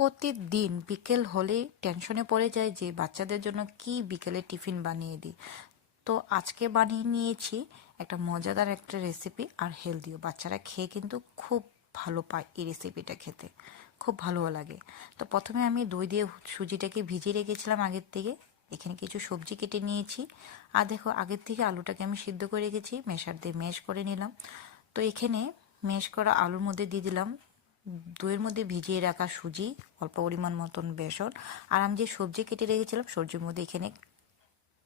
প্রতিদিন বিকেল হলেই টেনশনে পড়ে যায় যে বাচ্চাদের জন্য কি বিকেলে টিফিন বানিয়ে দিই। তো আজকে বানিয়ে নিয়েছি একটা মজাদার একটা রেসিপি আর হেলদিও। বাচ্চারা খেয়ে কিন্তু খুব ভালো পায় এই রেসিপিটা খেতে, খুব ভালো লাগে। তো প্রথমে আমি দই দিয়ে সুজিটাকে ভিজিয়ে রেখেছিলাম আগের থেকে। এখানে কিছু সবজি কেটে নিয়েছি, আর দেখো আগের থেকে আলুটাকে আমি সিদ্ধ করে রেখেছি, মেশার দিয়ে ম্যাশ করে নিলাম। তো এখানে ম্যাশ করা আলুর মধ্যে দিয়ে দিলাম দইয়ের মধ্যে ভিজিয়ে রাখা সুজি, অল্প পরিমাণ মতন বেসন, আর আমি যে সবজি কেটে রেখেছিলাম সবজির মধ্যে এখানে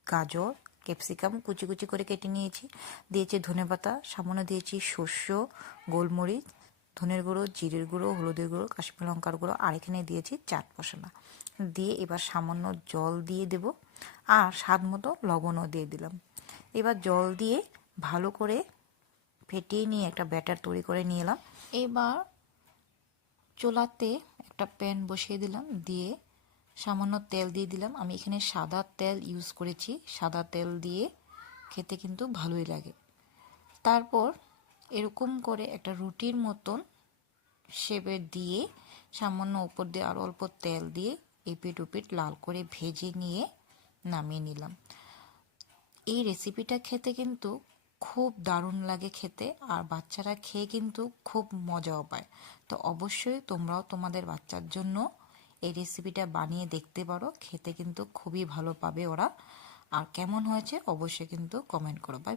গাজর, ক্যাপসিকাম কুচি কুচি করে কেটে নিয়েছি, দিয়েছি ধনেপাতা, সামান্য দিয়েছি শস্য, গোলমরিচ, ধনের গুঁড়ো, জিরের গুঁড়ো, হলুদের গুঁড়ো, কাশ্মীরি লঙ্কার গুঁড়ো, আর এখানে দিয়েছি চাট মশলা দিয়ে এবার সামান্য জল দিয়ে দেব, আর স্বাদ মতো লবণও দিয়ে দিলাম। এবার জল দিয়ে ভালো করে ফেটিয়ে নিয়ে একটা ব্যাটার তৈরি করে নিয়ে এলাম। এবার চুলাতে একটা প্যান বসিয়ে দিলাম, দিয়ে সামান্য তেল দিয়ে দিলাম। আমি এখানে সাদা তেল ইউজ করেছি, সাদা তেল দিয়ে খেতে কিন্তু ভালোই লাগে। তারপর এরকম করে একটা রুটির মতন শেপে দিয়ে সামান্য উপর দিয়ে আরও অল্প তেল দিয়ে এপিট ওপিট লাল করে ভেজে নিয়ে নামিয়ে নিলাম। এই রেসিপিটা খেতে কিন্তু খুব দারুণ লাগে খেতে, আর বাচ্চারা খেয়ে কিন্তু খুব মজাও পায়। তো অবশ্যই তোমরাও তোমাদের বাচ্চার জন্য এই রেসিপিটা বানিয়ে দেখতে পারো, খেতে কিন্তু খুবই ভালো পাবে ওরা। আর কেমন হয়েছে অবশ্যই কিন্তু কমেন্ট করো। বাই।